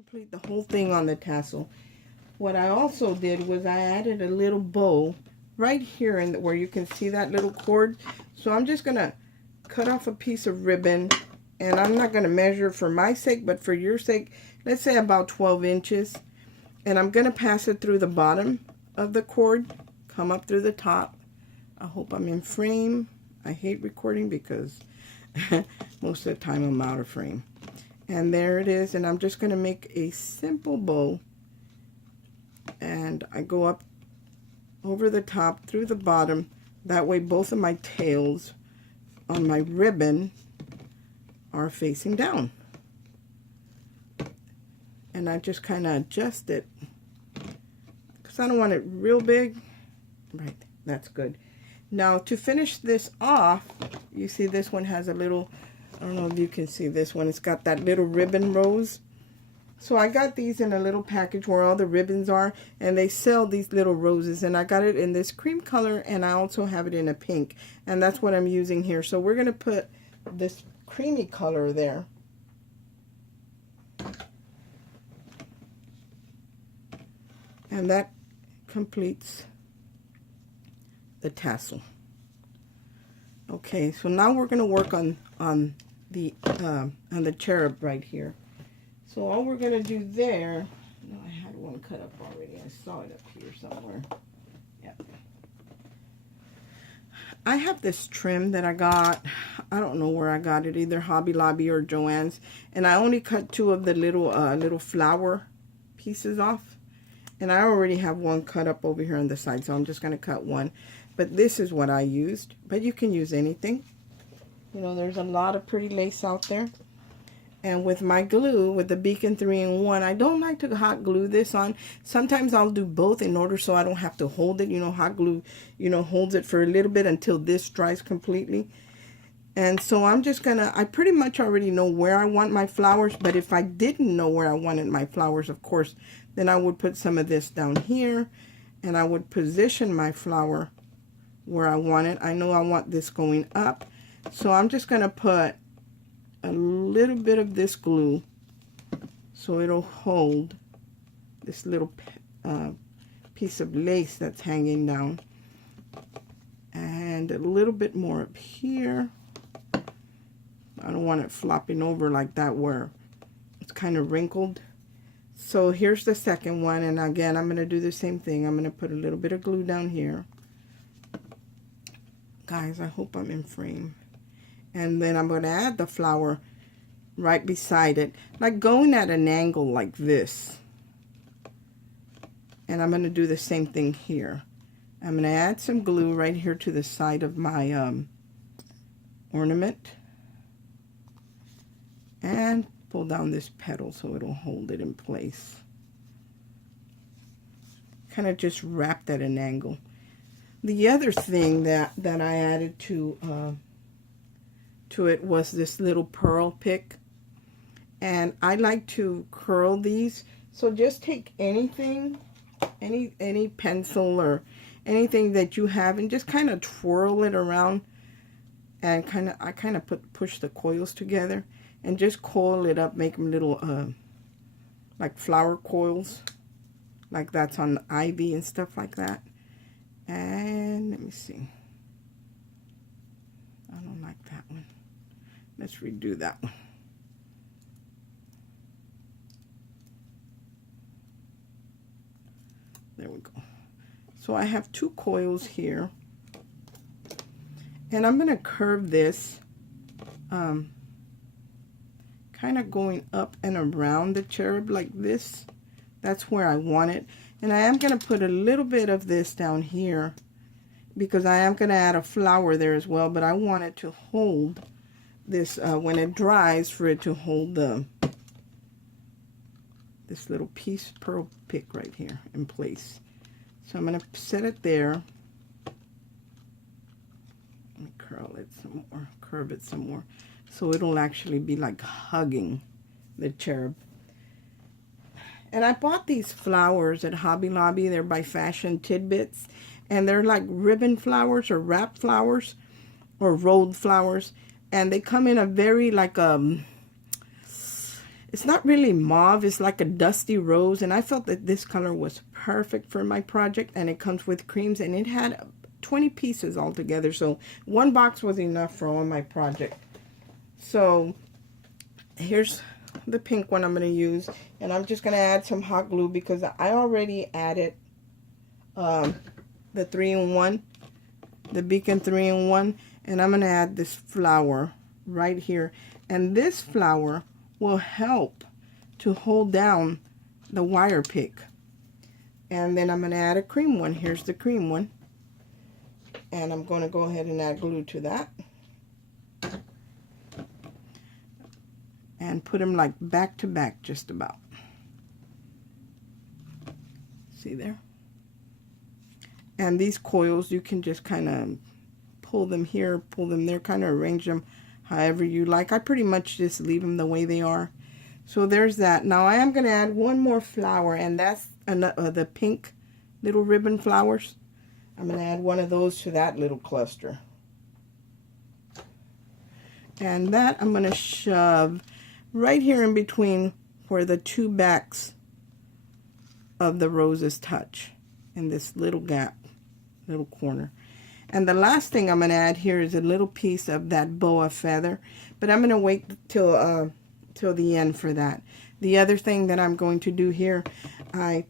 complete the whole thing on the tassel. What I also did was I added a little bow right here where you can see that little cord. So I'm just gonna cut off a piece of ribbon, and I'm not gonna measure for my sake, but for your sake, let's say about 12 inches. And I'm gonna pass it through the bottom of the cord, come up through the top. I hope I'm in frame. I hate recording because most of the time I'm out of frame. And there it is, and I'm just going to make a simple bow, and I go up over the top through the bottom. That way both of my tails on my ribbon are facing down, and I just kind of adjust it because I don't want it real big. Right, that's good. Now to finish this off, you see this one has a little, I don't know if you can see this one. It's got that little ribbon rose. So I got these in a little package where all the ribbons are, and they sell these little roses. And I got it in this cream color, and I also have it in a pink. And that's what I'm using here. So we're going to put this creamy color there. And that completes the tassel. Okay, so now we're going to work on the cherub right here. So all we're going to do there, no, I had one cut up already. I saw it up here somewhere. Yep. I have this trim that I got. I don't know where I got it, either Hobby Lobby or Joann's, and I only cut two of the little flower pieces off. And I already have one cut up over here on the side, so I'm just going to cut one. But this is what I used. But you can use anything. You know, there's a lot of pretty lace out there. And with my glue, with the Beacon 3-in-1, I don't like to hot glue this on. Sometimes I'll do both in order so I don't have to hold it. You know, hot glue, you know, holds it for a little bit until this dries completely. And so I'm just gonna, I pretty much already know where I want my flowers, but if I didn't know where I wanted my flowers, of course, then I would put some of this down here, and I would position my flower where I want it. I know I want this going up, so I'm just gonna put a little bit of this glue so it'll hold this little piece of lace that's hanging down, and a little bit more up here. I don't want it flopping over like that where it's kind of wrinkled. So here's the second one, and again I'm going to do the same thing. I'm going to put a little bit of glue down here. Guys, I hope I'm in frame. And then I'm going to add the flower right beside it, like going at an angle like this. And I'm going to do the same thing here. I'm going to add some glue right here to the side of my ornament. And pull down this petal so it'll hold it in place. Kind of just wrapped at an angle. The other thing that I added to it was this little pearl pick. And I like to curl these. So just take anything, any pencil or anything that you have, and just kind of twirl it around, and I kind of push the coils together and just coil it up, make them little like flower coils, like that's on ivy and stuff like that. And let me see, I don't like that one. Let's redo that one. There we go. So I have two coils here, and I'm going to curve this kind of going up and around the cherub like this. That's where I want it. And I am going to put a little bit of this down here because I am going to add a flower there as well, but I want it to hold this when it dries, for it to hold this little piece pearl pick right here in place. So I'm going to set it there. Let me curl it some more, curve it some more, so it'll actually be like hugging the cherub. And I bought these flowers at Hobby Lobby. They're by Fashion Tidbits, and they're like ribbon flowers or wrap flowers or rolled flowers, and they come in a very like it's not really mauve, it's like a dusty rose, and I felt that this color was perfect for my project. And it comes with creams, and it had 20 pieces altogether, so one box was enough for all my project. So here's the pink one I'm going to use, and I'm just going to add some hot glue because I already added the 3-in-1, the Beacon 3-in-1, and I'm going to add this flower right here, and this flower will help to hold down the wire pick. And then I'm going to add a cream one. Here's the cream one, and I'm going to go ahead and add glue to that and put them like back to back, just about. See there? And these coils, you can just kind of pull them here, pull them there, kind of arrange them however you like. I pretty much just leave them the way they are. So there's that. Now I am going to add one more flower, and that's the pink little ribbon flowers. I'm going to add one of those to that little cluster. And that I'm going to shove right here in between where the two backs of the roses touch, in this little gap, little corner. And the last thing I'm going to add here is a little piece of that boa feather, but I'm going to wait till the end for that. The other thing that I'm going to do here, I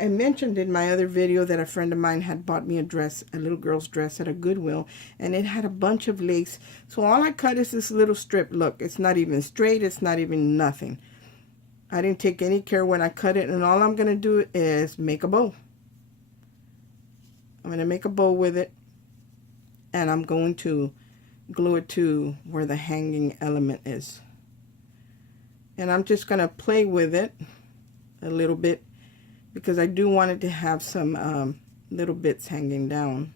mentioned in my other video that a friend of mine had bought me a dress, a little girl's dress at a Goodwill, and it had a bunch of lace. So all I cut is this little strip. Look, it's not even straight, it's not even nothing. I didn't take any care when I cut it, and all I'm going to do is make a bow. I'm going to make a bow with it, and I'm going to glue it to where the hanging element is. And I'm just going to play with it a little bit because I do want it to have some little bits hanging down.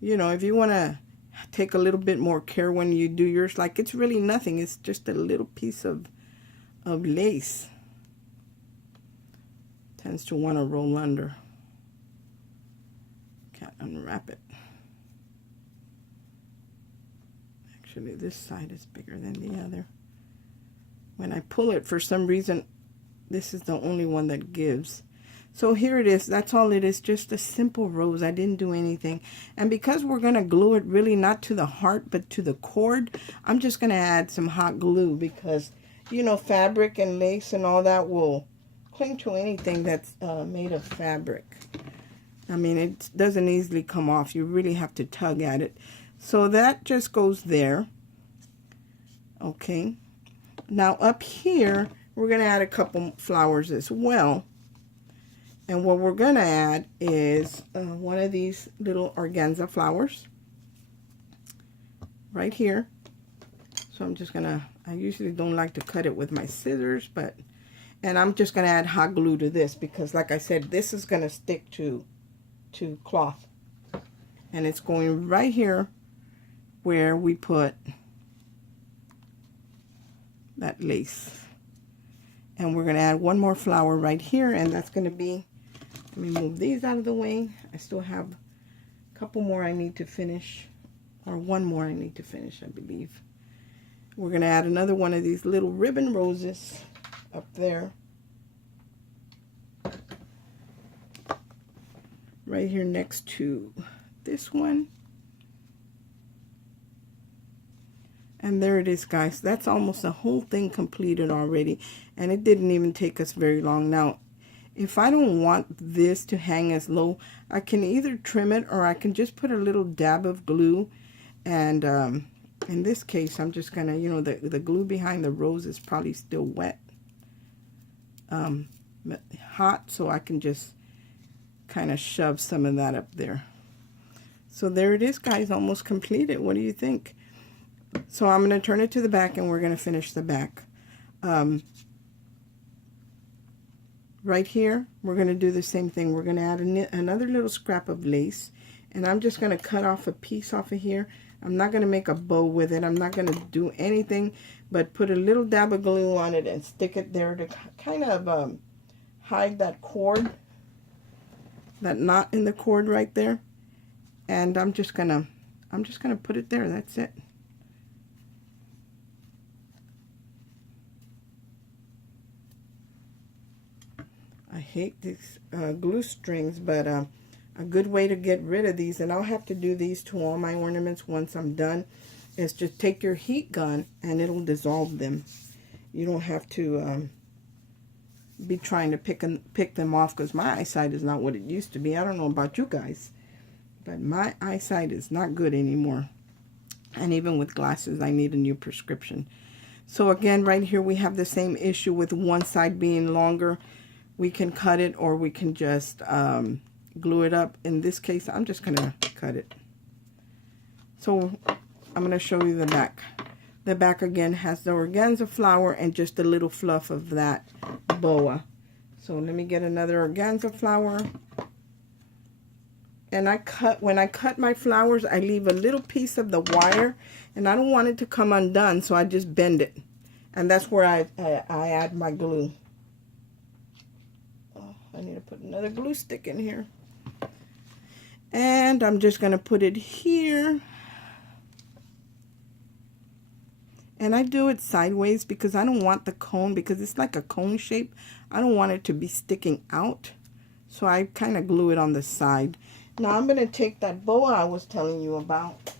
You know, if you want to take a little bit more care when you do yours, like it's really nothing. It's just a little piece of lace. Tends to want to roll under. Can't unwrap it. Actually, this side is bigger than the other. When I pull it, for some reason, this is the only one that gives. So here it is. That's all it is. Just a simple rose. I didn't do anything. And because we're going to glue it really not to the heart, but to the cord, I'm just going to add some hot glue because, you know, fabric and lace and all that will cling to anything that's made of fabric. I mean, it doesn't easily come off. You really have to tug at it. So that just goes there. Okay. Now up here, we're going to add a couple flowers as well. And what we're going to add is one of these little organza flowers right here. So I'm just going to, I usually don't like to cut it with my scissors, and I'm just going to add hot glue to this because, like I said, this is going to stick to cloth. And it's going right here where we put that lace. And we're going to add one more flower right here, and that's going to be, let me move these out of the way. I still have a couple more I need to finish, or one more I need to finish, I believe. We're going to add another one of these little ribbon roses up there. Right here next to this one. And there it is, guys. That's almost the whole thing completed already. And it didn't even take us very long. Now, if I don't want this to hang as low, I can either trim it or I can just put a little dab of glue. And in this case, I'm just going to, you know, the glue behind the rose is probably still wet. Hot, so I can just kind of shove some of that up there. So there it is, guys, almost completed. What do you think? So I'm going to turn it to the back, and we're going to finish the back. Right here, we're going to do the same thing. We're going to add another little scrap of lace, and I'm just going to cut off a piece off of here. I'm not going to make a bow with it. I'm not going to do anything but put a little dab of glue on it and stick it there to kind of hide that cord, that knot in the cord right there. And I'm just gonna put it there. That's it. I hate these glue strings, but a good way to get rid of these, and I'll have to do these to all my ornaments once I'm done, is just take your heat gun and it'll dissolve them. You don't have to be trying to pick them off, because my eyesight is not what it used to be. I don't know about you guys, but my eyesight is not good anymore. And even with glasses, I need a new prescription. So again, right here we have the same issue with one side being longer. We can cut it, or we can just glue it up. In this case, I'm just going to cut it. So I'm going to show you the back. The back again has the organza flower and just a little fluff of that boa. So let me get another organza flower. And when I cut my flowers, I leave a little piece of the wire, and I don't want it to come undone, so I just bend it. And that's where I add my glue. Oh, I need to put another glue stick in here. And I'm just going to put it here. And I do it sideways because I don't want the cone, because it's like a cone shape. I don't want it to be sticking out. So I kind of glue it on the side. Now I'm going to take that boa I was telling you about,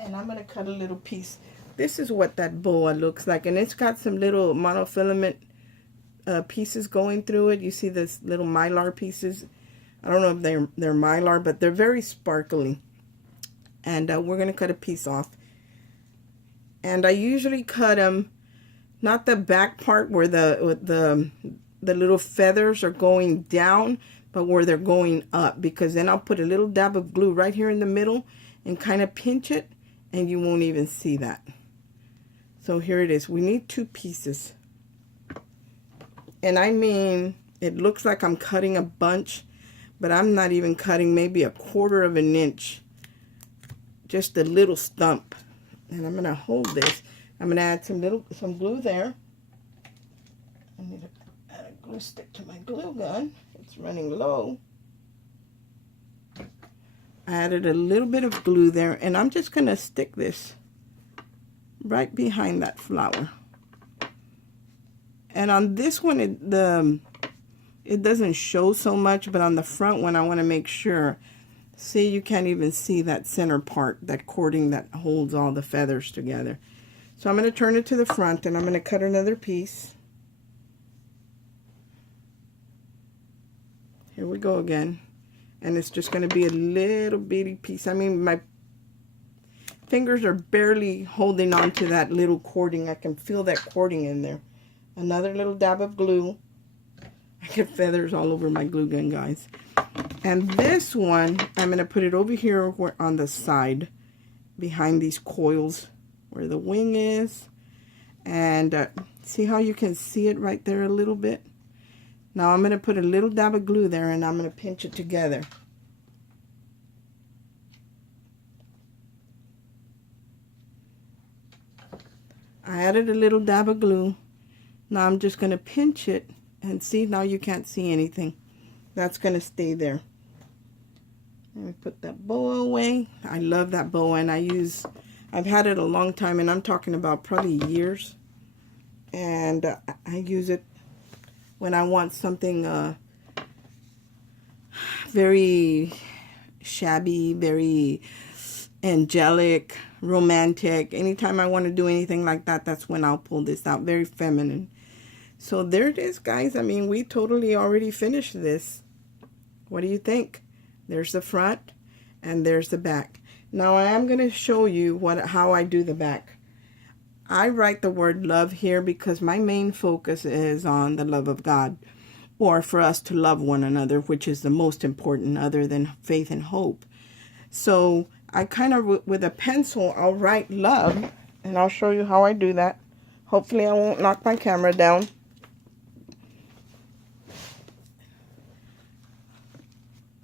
and I'm going to cut a little piece. This is what that boa looks like, and it's got some little monofilament pieces going through it. You see this little mylar pieces. I don't know if they're mylar, but they're very sparkly. And we're going to cut a piece off. And I usually cut them, not the back part where the little feathers are going down, but where they're going up, because then I'll put a little dab of glue right here in the middle and kind of pinch it, and you won't even see that. So here it is. We need 2 pieces. And I mean, it looks like I'm cutting a bunch, but I'm not even cutting, maybe 1/4 of an inch. Just a little stump. And I'm going to hold this. I'm going to add some glue there. I need to add a glue stick to my glue gun. It's running low. I added a little bit of glue there, and I'm just going to stick this right behind that flower. And on this one, it doesn't show so much, but on the front one, I want to make sure. See, you can't even see that center part, that cording that holds all the feathers together. So I'm going to turn it to the front, and I'm going to cut another piece. Here we go again. And it's just going to be a little bitty piece. I mean, my fingers are barely holding on to that little cording. I can feel that cording in there. Another little dab of glue. I get feathers all over my glue gun, guys. And this one, I'm going to put it over here on the side, behind these coils, where the wing is. And see how you can see it right there a little bit? Now I'm going to put a little dab of glue there, and I'm going to pinch it together. I added a little dab of glue. Now I'm just going to pinch it, and see, now you can't see anything. That's going to stay there. Let me put that boa away. I love that boa, and I've had it a long time, and I'm talking about probably years. And I use it when I want something very shabby, very angelic, romantic. Anytime I want to do anything like that, that's when I'll pull this out. Very feminine. So there it is, guys. I mean, we totally already finished this. What do you think? There's the front, and there's the back. Now I am going to show you how I do the back. I write the word love here because my main focus is on the love of God, or for us to love one another, which is the most important other than faith and hope. So I kind of, with a pencil, I'll write love, and I'll show you how I do that. Hopefully I won't knock my camera down.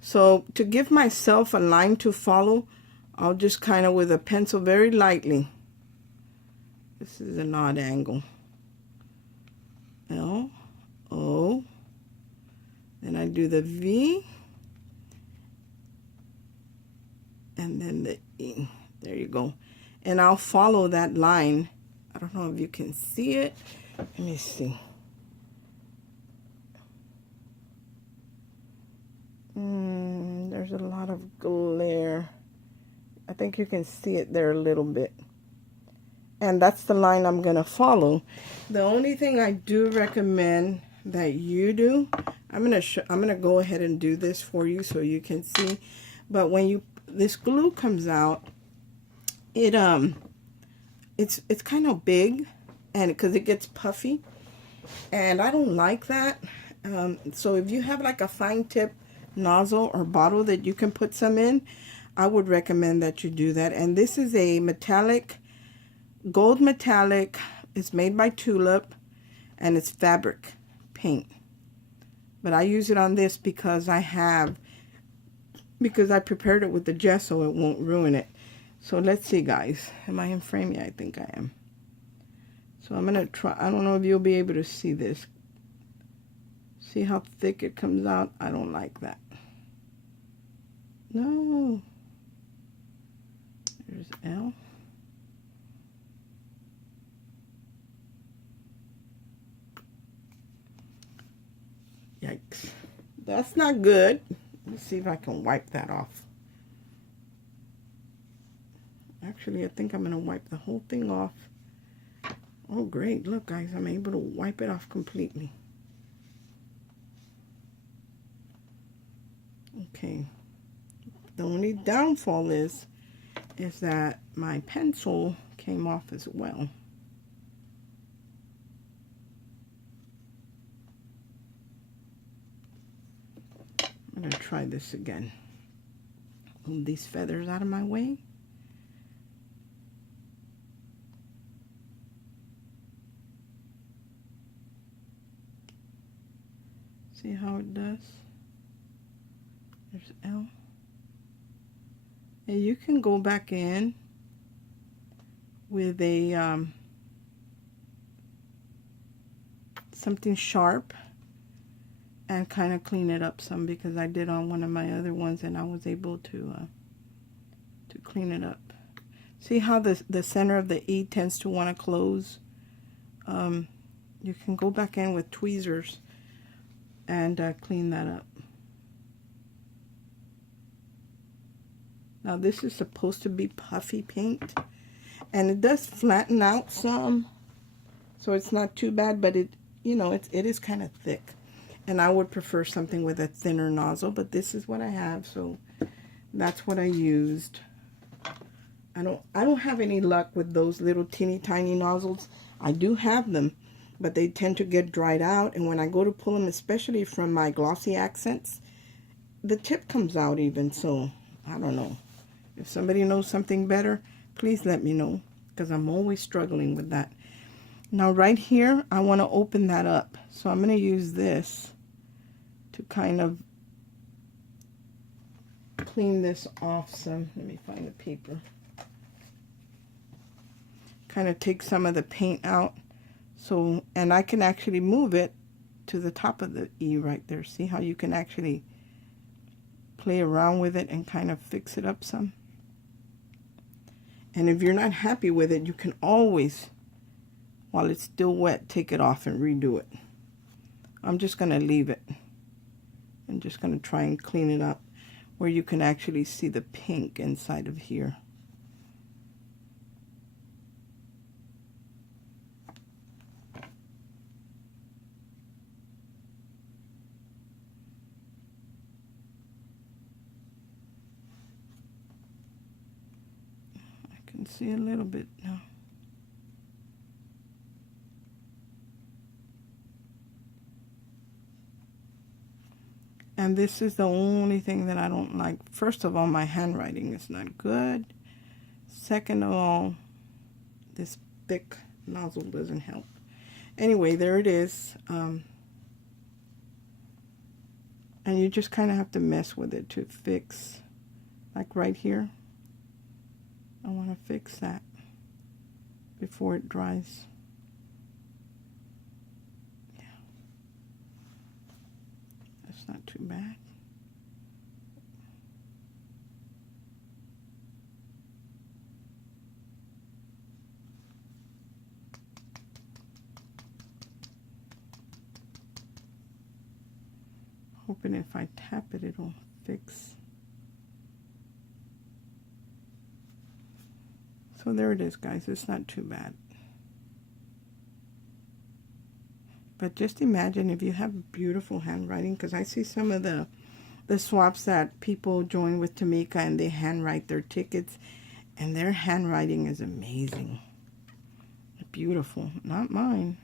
So to give myself a line to follow, I'll just kind of, with a pencil, very lightly. This is an odd angle. L, O. Then I do the V. And then the E. There you go. And I'll follow that line. I don't know if you can see it. Let me see. There's a lot of glare. I think you can see it there a little bit. And that's the line I'm going to follow. The only thing I do recommend that you do, I'm going to go ahead and do this for you so you can see. But when this glue comes out, it's kind of big, and because it gets puffy, and I don't like that. So if you have like a fine tip nozzle or bottle that you can put some in, I would recommend that you do that. And this is a metallic, gold metallic. It's made by Tulip, and it's fabric paint. But I use it on this because I prepared it with the gesso, it won't ruin it. So let's see, guys. Am I in frame? Yeah, I think I am. So I'm going to try. I don't know if you'll be able to see this. See how thick it comes out? I don't like that. No. There's L. Yikes. That's not good. Let's see if I can wipe that off. Actually, I think I'm going to wipe the whole thing off. Oh, great. Look, guys, I'm able to wipe it off completely. Okay. The only downfall is that my pencil came off as well. I'm going to try this again. Move these feathers out of my way. See how it does? There's L. And you can go back in with a something sharp and kind of clean it up some, because I did on one of my other ones and I was able to clean it up. See how the center of the E tends to want to close? You can go back in with tweezers and clean that up. Now this is supposed to be puffy paint, and it does flatten out some, so it's not too bad, but it is kind of thick, and I would prefer something with a thinner nozzle, but this is what I have, so that's what I used. I don't have any luck with those little teeny tiny nozzles. I do have them, but they tend to get dried out, and when I go to pull them, especially from my glossy accents, the tip comes out even, so I don't know. If somebody knows something better, please let me know, because I'm always struggling with that. Now right here, I want to open that up, so I'm going to use this to kind of clean this off some. Let me find the paper. Kind of take some of the paint out. So, and I can actually move it to the top of the E right there. See how you can actually play around with it and kind of fix it up some. And if you're not happy with it, you can always, while it's still wet, take it off and redo it. I'm just going to leave it. I'm just going to try and clean it up where you can actually see the pink inside of here. See a little bit now. And this is the only thing that I don't like. First of all, my handwriting is not good. Second of all, this thick nozzle doesn't help. Anyway, there it is. And you just kind of have to mess with it to fix, like right here. I want to fix that before it dries. Yeah. That's not too bad. Hoping if I tap it, it'll fix. So there it is, guys. It's not too bad. But just imagine if you have beautiful handwriting, because I see some of the swaps that people join with Tamika and they handwrite their tickets, and their handwriting is amazing. Beautiful. Not mine.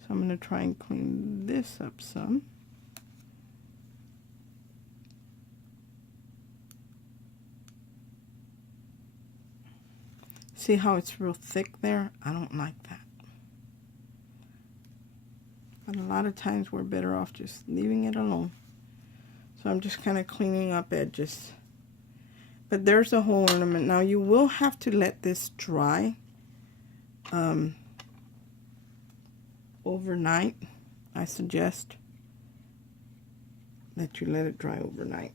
So I'm going to try and clean this up some. See how it's real thick there? I don't like that. But a lot of times we're better off just leaving it alone. So I'm just kind of cleaning up edges. But there's a whole ornament. Now you will have to let this dry overnight. I suggest that you let it dry overnight.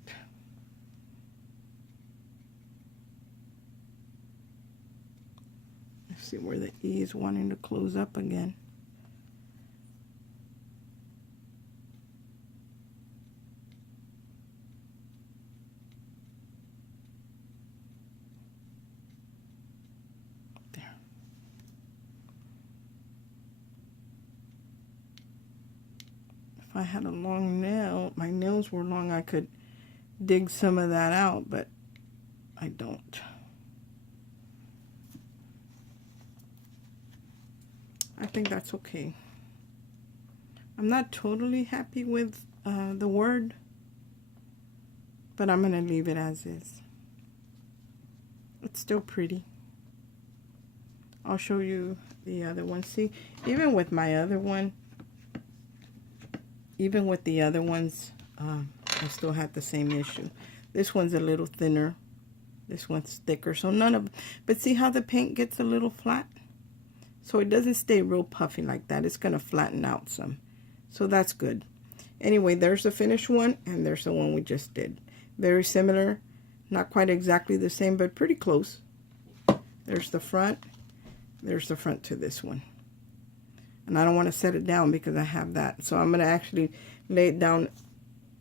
Let's see where the E is wanting to close up again. If I had a long nail, my nails were long, I could dig some of that out, but I don't. I think that's okay. I'm not totally happy with the word, but I'm going to leave it as is. It's still pretty. I'll show you the other one. See, even with my other one, even with the other ones, I still had the same issue. This one's a little thinner. This one's thicker. So none of, but see how the paint gets a little flat? So it doesn't stay real puffy like that. It's going to flatten out some. So that's good. Anyway, there's the finished one, and there's the one we just did. Very similar. Not quite exactly the same, but pretty close. There's the front. There's the front to this one. And I don't want to set it down because I have that. So I'm going to actually lay it down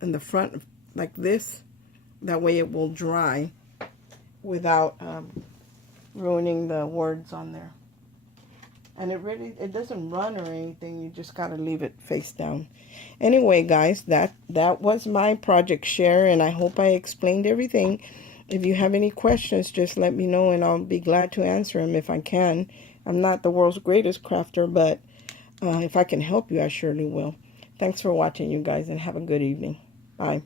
in the front like this. That way it will dry without ruining the words on there. And it doesn't run or anything. You just got to leave it face down. Anyway, guys, that was my project share, and I hope I explained everything. If you have any questions, just let me know, and I'll be glad to answer them if I can. I'm not the world's greatest crafter, but if I can help you, I surely will. Thanks for watching, you guys, and have a good evening. Bye.